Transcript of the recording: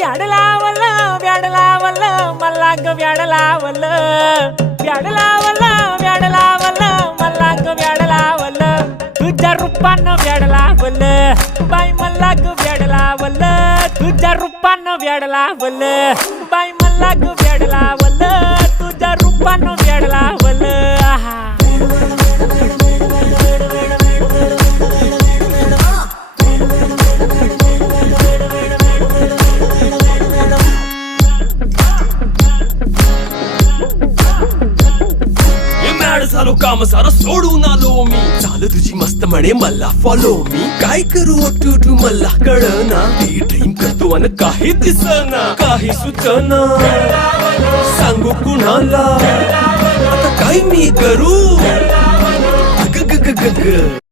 व्याड लावलं व्याड लावलं मला ग व्याड लावलं व्याड लावलं व्याड लावलं मला ग व्याड लावलं तुझ्या रूपानं व्याड लावलं बाई मला ग व्याड लावलं तुझ्या रूपानं व्याड लावलं बाई मला ग व्याड लावलं तुझ्या रूपानं व्याड लावलं आहा झालो काम सारं सोडून आलो मी चाल तुझी मस्त म्हणे मला फॉलो मी काय करू टू मला कळना ती ड्रीम करतो आणि काही दिसना काही सुचना सांगू कुणाला आता काय मी करू ग ग ग ग ग